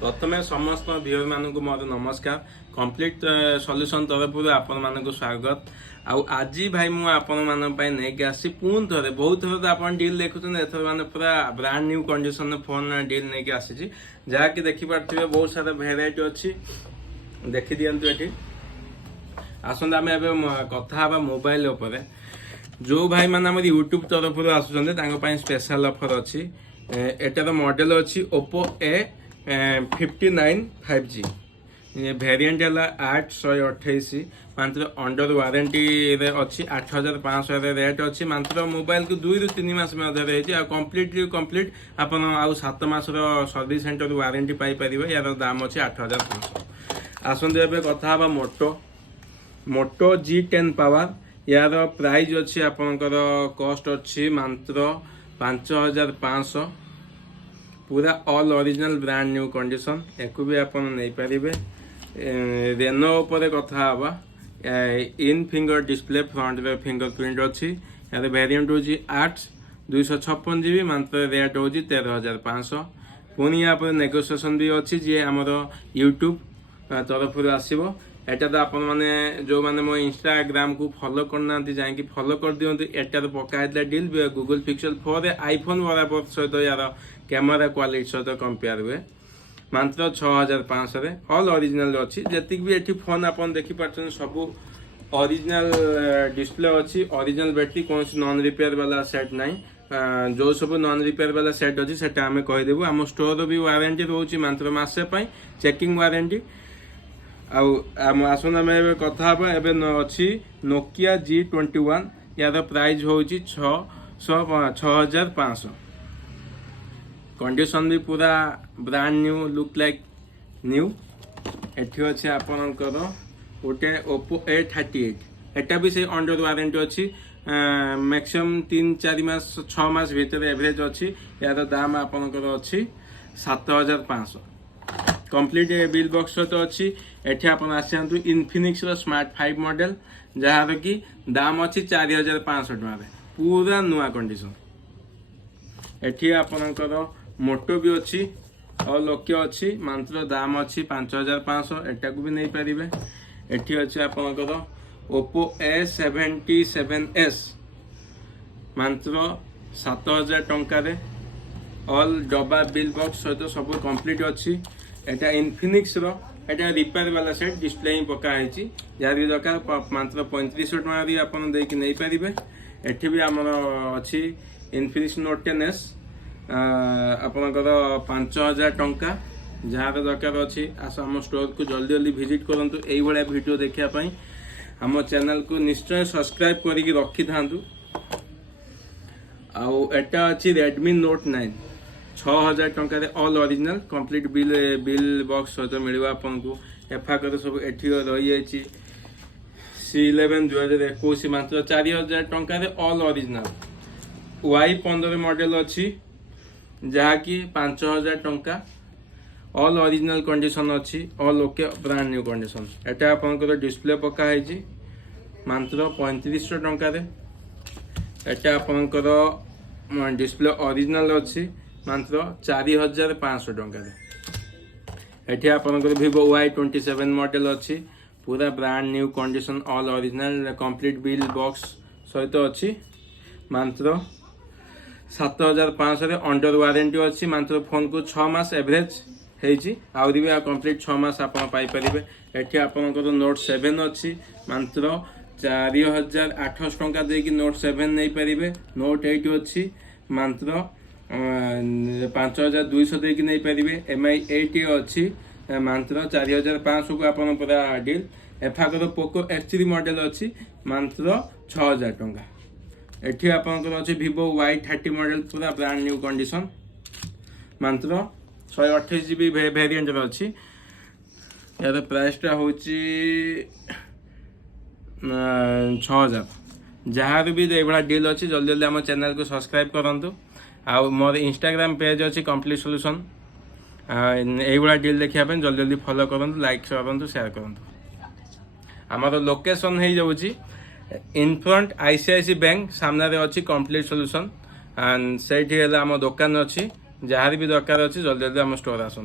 प्रथमे समस्त व्यूअर मानक मोर नमस्कार। कंप्लीट सॉल्यूशन तरफ आपण मानक स्वागत। आज भाई मुझे आपण नहीं आसी पुणी थे बहुत थर आप डील देखुन एथर मैंने पूरा brand new condition phone deal नहीं आसी जहाँकि देखिपे बहुत सारा भेराइटी अच्छी देखी दिंतु ये आसत आम कथा मोबाइल उपर जो भाई मैंने यूट्यूब तरफ आसुच्च स्पेशल ऑफर अच्छी एटार मॉडल अच्छी ओप्पो A59 5G वेरिएंट है 828 मात्र अंडर वारंटी अच्छी 8500 रेट अच्छी मात्र मोबाइल को 2 ରୁ 3 मास कंप्लीट आपन आउ 7 मास सर्विस सेंटर वारंटी पाई परिबे। यार दाम अच्छी 8500। आसंते एबे कथा बा मोटो G10 पावर यार प्राइस अच्छी आपनकर कॉस्ट अच्छी मात्र 5500 पूरा all original brand new condition एको भी आप नहीं पारे। रेनो उपर कथा in finger display front fingerprint अच्छी यार वेरिएंट हूँ 8 256 GB मात्र रेट हूँ 13500। पुणी यहाँ पर नेगोशिएशन भी अच्छी जी आमर यूट्यूब तरफ आसो एटा तो आप जो मैंने मो इंस्टाग्राम को फॉलो करना जाकि फॉलो कर दिंतु। एटार पकाइला डील गूगल पिक्सेल 4 आईफोन बराबर सहित यार कैमेरा क्वालिटी सहित कंपेयर हुए मात्र 6500 ऑल ओरिजिनल अच्छी जी भी ये फोन आप देखिपार सब ओरिजिनल डिस्प्ले अच्छी ओरिजिनल बैटरी कौन नॉन रिपेयर वाला सेट नहीं। जो सब नॉन रिपेयर वाला सेट अच्छी से आम कहीदेबू आम स्टोर भी वारंटी रोचे मात्र मसे चेकिंग वारंटी। आसन आम कथा अच्छी नोकिया G21 यार प्राइस हूँ 6500 कंडीशन भी पूरा brand new look like new. एठी अच्छे आपणकर गोटे ओप्पो A38 एटा भी से अंडर वारंटी अच्छी मैक्सिमम 3-4 मास 6 मास भीतर एवरेज अच्छी यार दाम आपणकर अच्छी 7500 कंप्लीट बिल बॉक्स तो अच्छी। एठी आपण आसतु इनफिनिक्स स्मार्ट 5 मॉडल जहार कि दाम अच्छी 4500 टकर पूरा नुआ कंडीशन। एठी आपणकर मोटो भी अच्छी और लोक्य अच्छी मात्र दाम अच्छी 5500 एटा को भी नहीं पारे। एठी अच्छे आपणकर ओप्पो A77s मात्र 7000 टंकार ऑल डब्बा बिल बॉक्स सहित सब कंप्लीट अच्छी। एटा इनफिनिक्स एटा रिपेयर वाला सेट डिस्प्ले ही पका है जहाँ भी दरकार मात्र 3500 टका भी आप नहीं पारे। एठी भी आमर अच्छी इनफिनिक्स नोट 10s आपणकर 5000 टंका जहाँ दरकार अच्छी आस आम स्टोर को जल्दी जल्दी विजिट करूँ। यही भाया वीडियो देखापी आम चैनल को निश्चय सब्सक्राइब करके रखी था। आटा अच्छी रेडमी नोट 9 6000 टंकार all original complete bill box सहित मिल आपको एफाकर सब एठी रही C11 2021 मात्र 4000 टंकार ऑल ओरिजिनल Y15 मॉडल अच्छी जहाँकि 5000 टंका ऑल ओरिजिनल कंडीशन अच्छी all okay brand new condition. एटा आपनकर डिस्प्ले पका है मात्र 3500 टंकार। एटा आपनकर डिस्प्ले ओरिजिनल अच्छी मात्र 4500 टंकार। एठी आपनकर Vivo Y27 मॉडल अच्छी पूरा brand new condition all original complete bill box सहित अच्छी मात्र 7500 अंडर वारंटी अच्छी मात्र फोन को 6 मास एवरेज है आहरी भी कंप्लीट 6 मास आप पाइपर। एठी आपनकर नोट 7 अच्छी मात्र 4800 टंका देकी नोट 7 नहीं पारे। नोट 8 अच्छी मात्र 5200 देकी नहीं पारे। MI 8 अच्छी मात्र 4500 को आपन पूरा डील। एफाकर पोको X3 मॉडल अच्छी मात्र 6000 टंका। एठी आपनकर अच्छी Vivo Y30 मॉडल पूरा ब्रांड न्यू कंडीशन मात्र 128 GB वेरिएंट अच्छी यार प्राइसटा हूँ 6000। जहाँ भी ये डील अच्छी जल्दी जल्दी आम चैनल को सब्सक्राइब करूँ। आ मोर इंस्टाग्राम पेज अच्छी कंप्लीट सॉल्यूशन यही डील देखा जल्दी जल्दी फॉलो करूँ लाइक करूँ शेयर करूँ। आमर लोकेशन हो जाऊँगी इनफ्रंट ICICI बैंक सामने अच्छी कंप्लीट सॉल्यूशन एंड से आम दुकान अच्छी जहाँ भी दरकार अच्छी जल्दी जल्दी आम स्टोर आस।